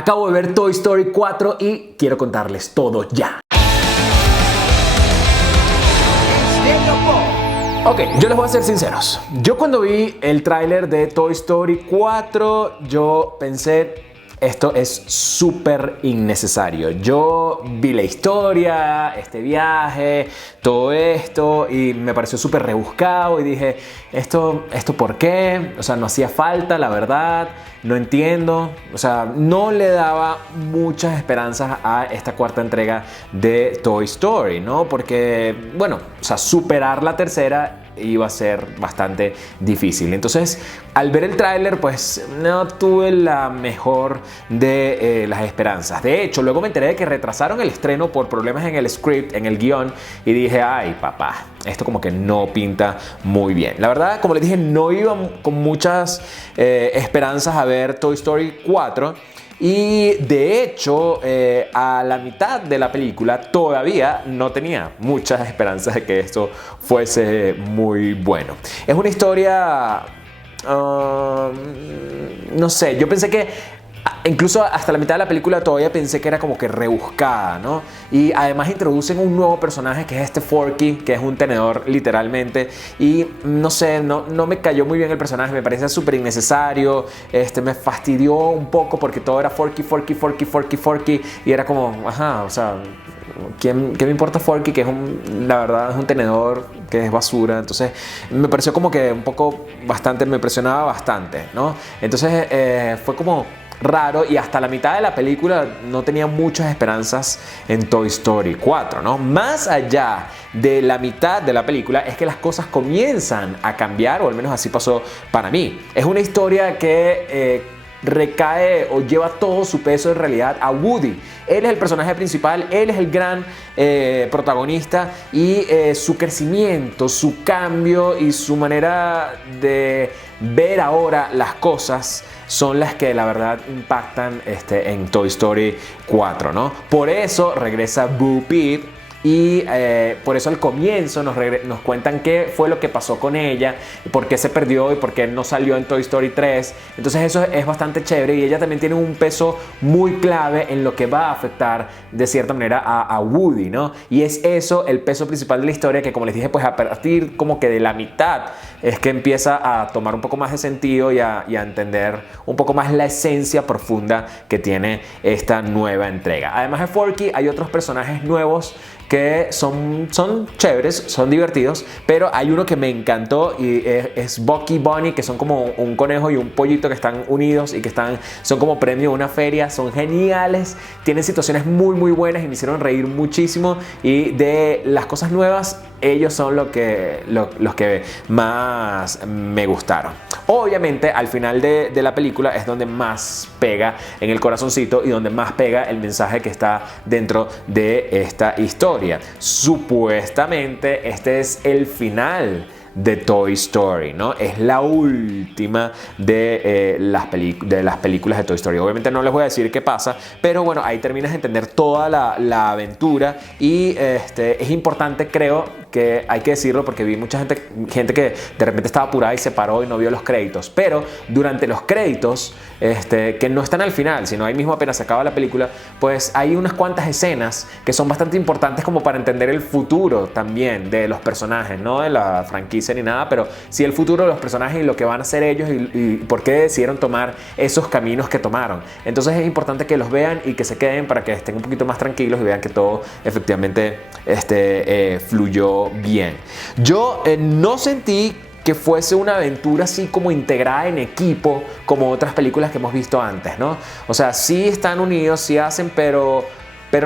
Acabo de ver Toy Story 4 y quiero contarles todo ya. Ok, yo les voy a ser sinceros. Yo cuando vi el tráiler de Toy Story 4, yo pensé, esto es súper innecesario. Yo vi la historia, este viaje, todo esto y me pareció súper rebuscado y dije, ¿esto por qué? O sea, no hacía falta, la verdad, no entiendo. O sea, no le daba muchas esperanzas a esta cuarta entrega de Toy Story, ¿no? Porque, bueno, o sea, superar la tercera iba a ser bastante difícil. Entonces, al ver el tráiler, pues no tuve la mejor de las esperanzas. De hecho, luego me enteré de que retrasaron el estreno por problemas en el script, en el guión, y dije, ay, papá, esto como que no pinta muy bien. La verdad, como les dije, no iba con muchas esperanzas a ver Toy Story 4. Y de hecho, a la mitad de la película todavía no tenía muchas esperanzas de que esto fuese muy bueno. Es una historia, no sé, yo pensé que incluso hasta la mitad de la película todavía pensé que era como que rebuscada, ¿no? Y además introducen un nuevo personaje que es este Forky, que es un tenedor literalmente. Y no sé, no me cayó muy bien el personaje, me parece súper innecesario. Me fastidió un poco porque todo era Forky. Y era como, ajá, o sea, ¿qué me importa Forky? Que es la verdad es un tenedor que es basura. Entonces me pareció como que un poco bastante, me impresionaba bastante, ¿no? Entonces fue como raro y hasta la mitad de la película no tenía muchas esperanzas en Toy Story 4, ¿no? Más allá de la mitad de la película es que las cosas comienzan a cambiar, o al menos así pasó para mí. Es una historia que recae o lleva todo su peso en realidad a Woody. Él es el personaje principal, él es el gran protagonista y su crecimiento, su cambio y su manera de ver ahora las cosas son las que la verdad impactan en Toy Story 4, ¿no? Por eso regresa Bo Peep. Y por eso al comienzo nos cuentan qué fue lo que pasó con ella, por qué se perdió y por qué no salió en Toy Story 3. Entonces eso es bastante chévere y ella también tiene un peso muy clave en lo que va a afectar de cierta manera a Woody, ¿no? Y es eso el peso principal de la historia que, como les dije, pues a partir como que de la mitad es que empieza a tomar un poco más de sentido y a entender un poco más la esencia profunda que tiene esta nueva entrega. Además de Forky hay otros personajes nuevos que son chéveres, son divertidos, pero hay uno que me encantó y es Bucky Bunny, que son como un conejo y un pollito que están unidos y que son como premio de una feria, son geniales, tienen situaciones muy buenas y me hicieron reír muchísimo. Y de las cosas nuevas, ellos son los que más me gustaron. Obviamente al final de la película es donde más pega en el corazoncito y donde más pega el mensaje que está dentro de esta historia. Supuestamente este es el final de Toy Story, ¿no? Es la última de las películas de Toy Story. Obviamente no les voy a decir qué pasa, pero bueno, ahí terminas de entender toda la aventura y es importante, creo que hay que decirlo porque vi mucha gente que de repente estaba apurada y se paró y no vio los créditos, pero durante los créditos que no están al final, sino ahí mismo apenas se acaba la película, pues hay unas cuantas escenas que son bastante importantes como para entender el futuro también de los personajes, no de la franquicia ni nada, pero sí el futuro de los personajes y lo que van a hacer ellos y por qué decidieron tomar esos caminos que tomaron. Entonces es importante que los vean y que se queden para que estén un poquito más tranquilos y vean que todo efectivamente fluyó bien. Yo no sentí que fuese una aventura así como integrada en equipo como otras películas que hemos visto antes, ¿no? O sea, sí están unidos, sí hacen, pero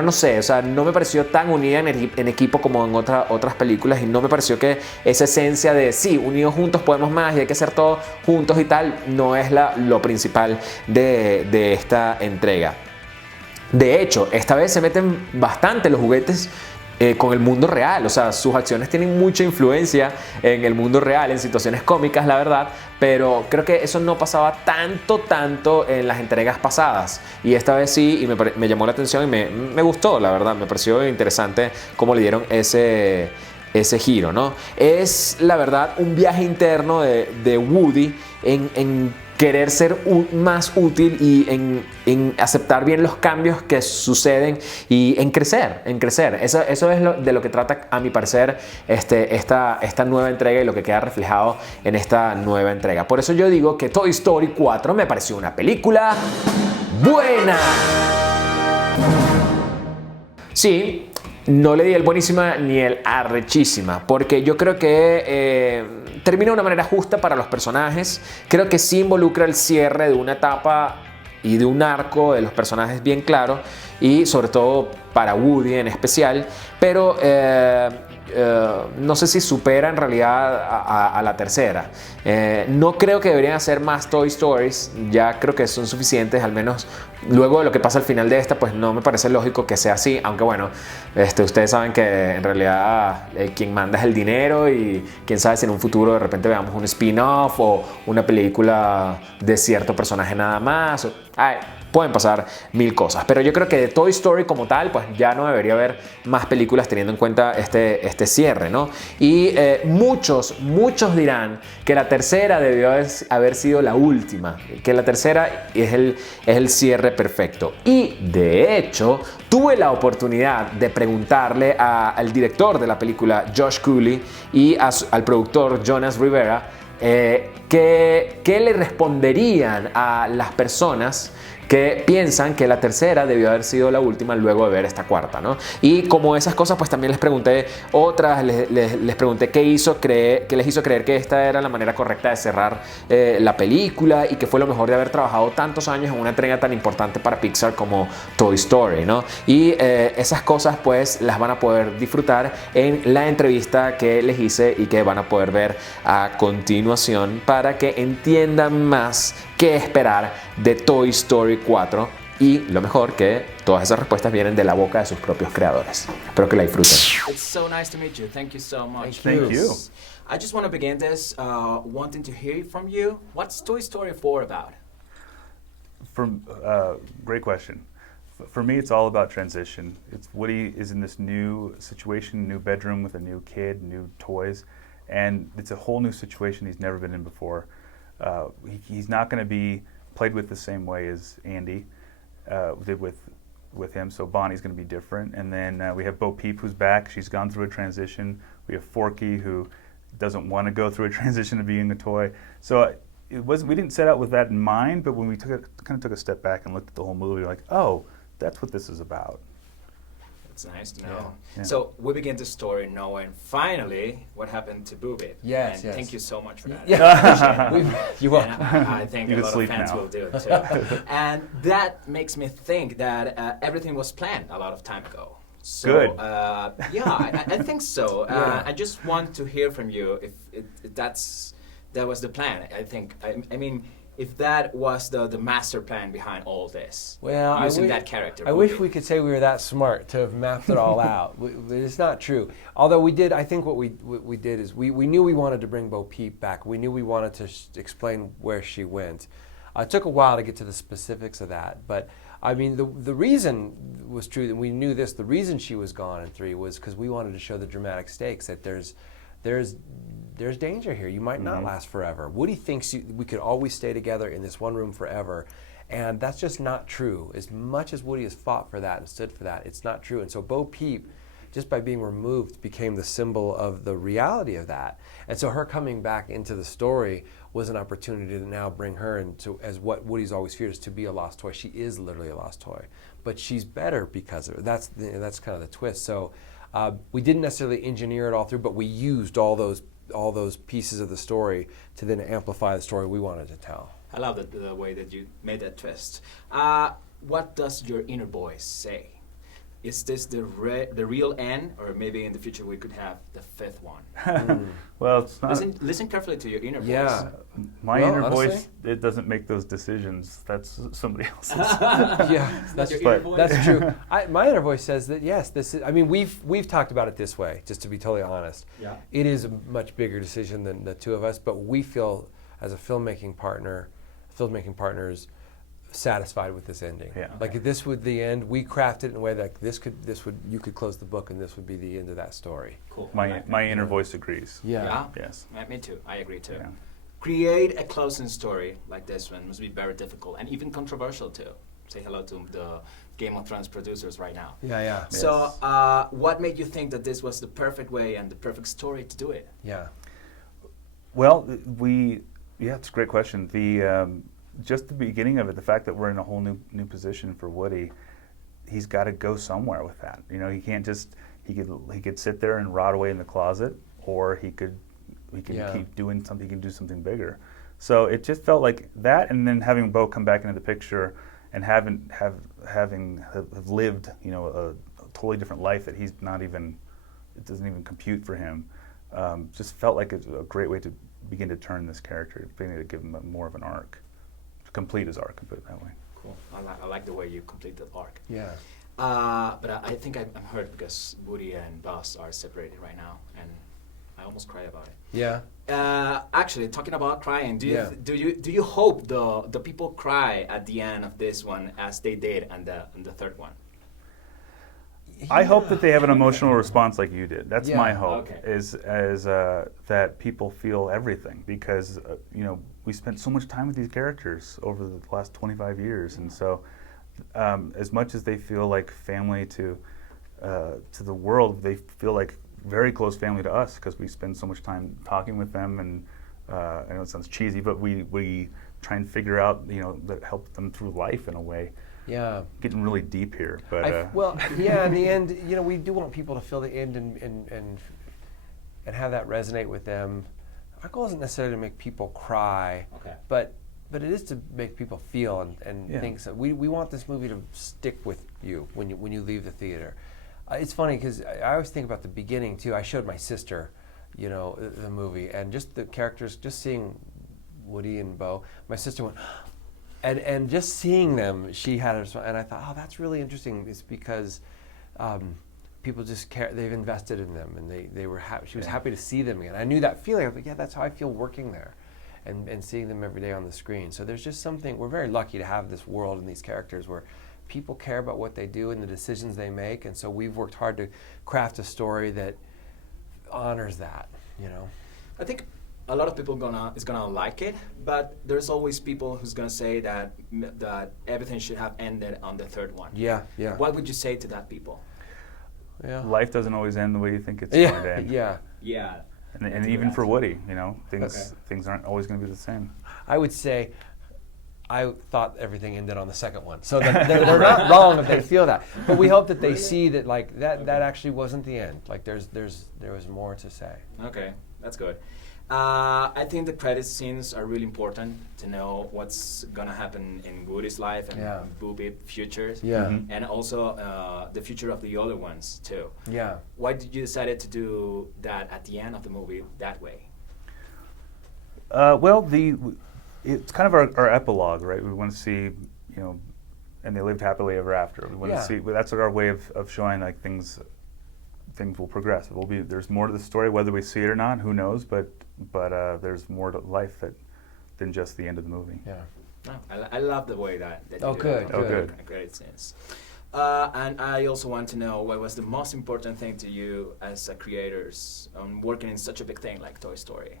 no sé, o sea, no me pareció tan unida en equipo como en otras películas y no me pareció que esa esencia de sí, unidos juntos podemos más y hay que hacer todo juntos y tal, no es lo principal de esta entrega. De hecho, esta vez se meten bastante los juguetes con el mundo real, o sea, sus acciones tienen mucha influencia en el mundo real, en situaciones cómicas, la verdad, pero creo que eso no pasaba tanto en las entregas pasadas y esta vez sí, y me llamó la atención y me gustó, la verdad, me pareció interesante cómo le dieron ese giro, ¿no? Es, la verdad, un viaje interno de Woody en querer ser más útil y en aceptar bien los cambios que suceden y en crecer. Eso es de lo que trata, a mi parecer, esta nueva entrega y lo que queda reflejado en esta nueva entrega. Por eso yo digo que Toy Story 4 me pareció una película buena. Sí, no le di el buenísima ni el arrechísima, porque yo creo que termina de una manera justa para los personajes. Creo que sí involucra el cierre de una etapa y de un arco de los personajes bien claro, y sobre todo para Woody en especial, pero no sé si supera en realidad a la tercera. No creo que deberían hacer más Toy Stories, ya creo que son suficientes, al menos luego de lo que pasa al final de esta, pues no me parece lógico que sea así, aunque bueno, ustedes saben que en realidad quien manda es el dinero, y quién sabe si en un futuro de repente veamos un spin-off o una película de cierto personaje nada más. Pueden pasar mil cosas, pero yo creo que de Toy Story como tal, pues ya no debería haber más películas teniendo en cuenta este cierre, ¿no? Y muchos dirán que la tercera debió haber sido la última, que la tercera es el cierre perfecto. Y de hecho, tuve la oportunidad de preguntarle al director de la película, Josh Cooley, y al productor, Jonas Rivera, ¿qué le responderían a las personas que piensan que la tercera debió haber sido la última luego de ver esta cuarta, ¿no? Y como esas cosas, pues también les pregunté les pregunté qué les hizo creer que esta era la manera correcta de cerrar la película, y que fue lo mejor de haber trabajado tantos años en una entrega tan importante para Pixar como Toy Story, ¿no? Y esas cosas pues las van a poder disfrutar en la entrevista que les hice y que van a poder ver a continuación, para que entiendan más qué esperar de Toy Story 4, y lo mejor, que todas esas respuestas vienen de la boca de sus propios creadores. Espero que la disfruten. It's so nice to meet you. Thank you so much. Thank you. I just want to begin this wanting to hear from you. What's Toy Story 4 about? Great question. For me, it's all about transition. It's Woody is in this new situation, new bedroom with a new kid, new toys, and it's a whole new situation he's never been in before. He's not going to be played with the same way as Andy did with him, so Bonnie's going to be different. And then we have Bo Peep, who's back. She's gone through a transition. We have Forky, who doesn't want to go through a transition to being a toy. So we didn't set out with that in mind, but when we kind of took a step back and looked at the whole movie, we're like, oh, that's what this is about. It's nice to know. Yeah. So we begin the story knowing finally what happened to Boobie. Yes, and thank you so much for that. Yeah. You're welcome. I think You a can lot of sleep fans now. will do it too. And that makes me think that everything was planned a lot of time ago. So, Good. Yeah, I think so. Yeah. I just want to hear from you if that was the plan. I mean, if that was the master plan behind all this, Well, using that character. I wish we could say we were that smart to have mapped it all out. But it's not true. Although we did, I think what we did is we knew we wanted to bring Bo Peep back. We knew we wanted to explain where she went. It took a while to get to the specifics of that, but I mean the reason was true that we knew this. The reason she was gone in 3 was because we wanted to show the dramatic stakes, that there's danger here. You might not last forever. Woody thinks we could always stay together in this one room forever, and that's just not true. As much as Woody has fought for that and stood for that, it's not true. And so Bo Peep, just by being removed, became the symbol of the reality of that. And so her coming back into the story was an opportunity to now bring her into, as what Woody's always feared, is to be a lost toy. She is literally a lost toy, but she's better because of it. That's kind of the twist. So we didn't necessarily engineer it all through, but we used all those pieces of the story to then amplify the story we wanted to tell. I love the way that you made that twist. What does your inner voice say? Is this the real end, or maybe in the future we could have the 5th one? Well, it's not. Listen carefully to your inner voice. Yeah. My Well, inner honestly- voice, it doesn't make those decisions. That's somebody else's. Yeah, that's Your true. inner voice? That's true. My inner voice says that yes, this is. I mean, we've talked about it this way, just to be totally honest. Yeah. It is a much bigger decision than the two of us, but we feel as a filmmaking partners, satisfied with this ending. Yeah. Like if this would the end, we crafted it in a way that you could close the book and this would be the end of that story. Cool. My inner voice agrees. Yeah. Yes. Me too. I agree too. Yeah. create a closing story like this one must be very difficult and even controversial too. Say hello to the Game of Thrones producers right now. Yeah. So, what made you think that this was the perfect way and the perfect story to do it? Yeah. Well, it's a great question. Just the beginning of it, the fact that we're in a whole new position for Woody, he's got to go somewhere with that. You know, he can't just he could sit there and rot away in the closet, or he could keep doing something. He can do something bigger. So it just felt like that, and then having Bo come back into the picture and have lived, you know, a totally different life that it doesn't even compute for him. Just felt like it's a great way to begin to turn this character, beginning to give him more of an arc, to complete his arc, put it that way. Cool. I like the way you complete that arc. Yeah. But I think I'm hurt because Woody and Buzz are separated right now, and I almost cry about it. Yeah. Actually, talking about crying, do you hope the people cry at the end of this one as they did in the third one? I hope that they have an emotional response like you did. That's my hope. Okay. Is that people feel everything, because you know, we spent so much time with these characters over the last 25 years, and so as much as they feel like family to the world, they feel like very close family to us, because we spend so much time talking with them, and I know it sounds cheesy, but we try and figure out, you know, that help them through life in a way. Yeah. Getting really deep here, but in the end, you know, we do want people to feel the end and have that resonate with them. Our goal isn't necessarily to make people cry, but it is to make people feel and think. So we want this movie to stick with you when you leave the theater. It's funny because I always think about the beginning too. I showed my sister, you know, the movie, and just the characters, just seeing Woody and Bo. My sister went, and just seeing them, she had a, and I thought, oh, that's really interesting. It's because people just care. They've invested in them, and they were happy. She was happy to see them again. I knew that feeling. I was like, yeah, that's how I feel working there, and seeing them every day on the screen. So there's just something. We're very lucky to have this world and these characters where people care about what they do and the decisions they make, and so we've worked hard to craft a story that honors that, you know. I think a lot of people is gonna like it, but there's always people who's gonna say that everything should have ended on the third one. Yeah. What would you say to that people? Yeah. Life doesn't always end the way you think it's going to end. Yeah. And even for Woody, you know, things aren't always going to be the same. I would say I thought everything ended on the second one, so they're not wrong if they feel that. But we hope that they see that like that actually wasn't the end. Like there was more to say. Okay, that's good. I think the credit scenes are really important to know what's gonna happen in Woody's life and Boobie futures. Yeah. And also the future of the other ones too. Yeah. Why did you decide to do that at the end of the movie that way? It's kind of our epilogue, right? We want to see, you know, and they lived happily ever after. We want to see. That's our way of showing like things will progress. There's more to the story, whether we see it or not. Who knows? But there's more to life than just the end of the movie. Yeah. No, I love the way that you do good. it. Oh, good. Great sense. And I also want to know what was the most important thing to you as creators working in such a big thing like Toy Story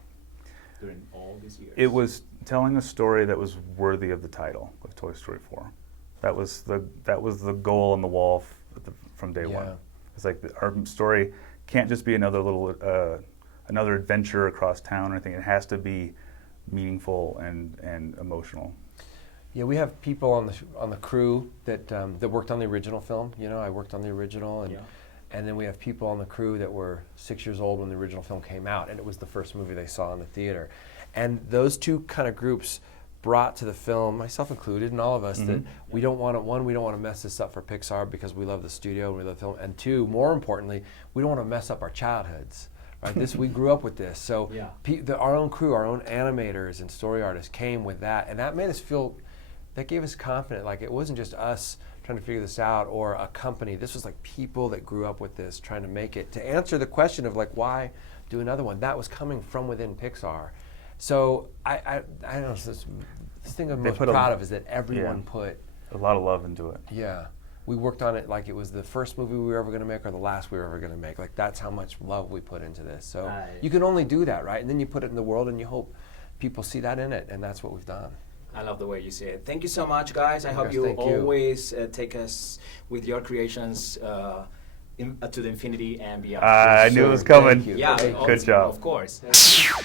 during all these years? It was telling a story that was worthy of the title of Toy Story 4. That was the goal on the wall from day one. It's like our story can't just be another adventure across town or anything. It has to be meaningful and emotional. Yeah, we have people on the crew that worked on the original film. You know, I worked on the original, and then we have people on the crew that were 6 years old when the original film came out, and it was the first movie they saw in the theater. And those two kind of groups brought to the film, myself included, and all of us, that we don't want to mess this up for Pixar because we love the studio and we love the film, and two, more importantly, we don't want to mess up our childhoods. Right? We grew up with this, so our own crew, our own animators and story artists came with that, and that made us feel. That gave us confidence. Like it wasn't just us trying to figure this out or a company. This was like people that grew up with this, trying to make it. To answer the question of like why do another one, that was coming from within Pixar. So I don't know. This thing I'm most proud of is that everyone put a lot of love into it. Yeah. We worked on it like it was the first movie we were ever going to make or the last we were ever going to make. Like that's how much love we put into this. So you can only do that, right? And then you put it in the world and you hope people see that in it, and that's what we've done. I love the way you say it. Thank you so much, guys. I hope you Thank you. always take us with your creations to the infinity and beyond. I knew it was coming. Thank you. Yeah, Good job. Of course.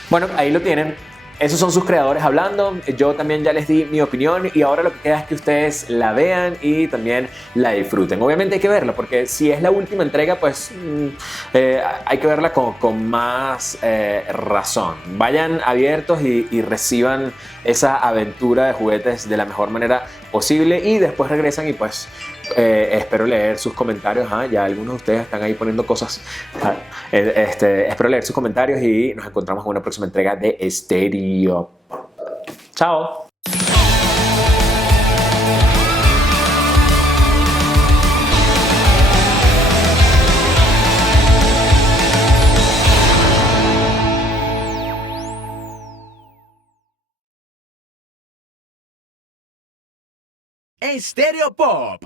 Bueno, ahí lo tienen. Esos son sus creadores hablando. Yo también ya les di mi opinión y ahora lo que queda es que ustedes la vean y también la disfruten. Obviamente hay que verla porque si es la última entrega, pues hay que verla con más razón. Vayan abiertos y reciban esa aventura de juguetes de la mejor manera posible y después regresan y pues espero leer sus comentarios. Ya algunos de ustedes están ahí poniendo cosas. Espero leer sus comentarios y nos encontramos en una próxima entrega de Estereopop. Chao. Estereopop.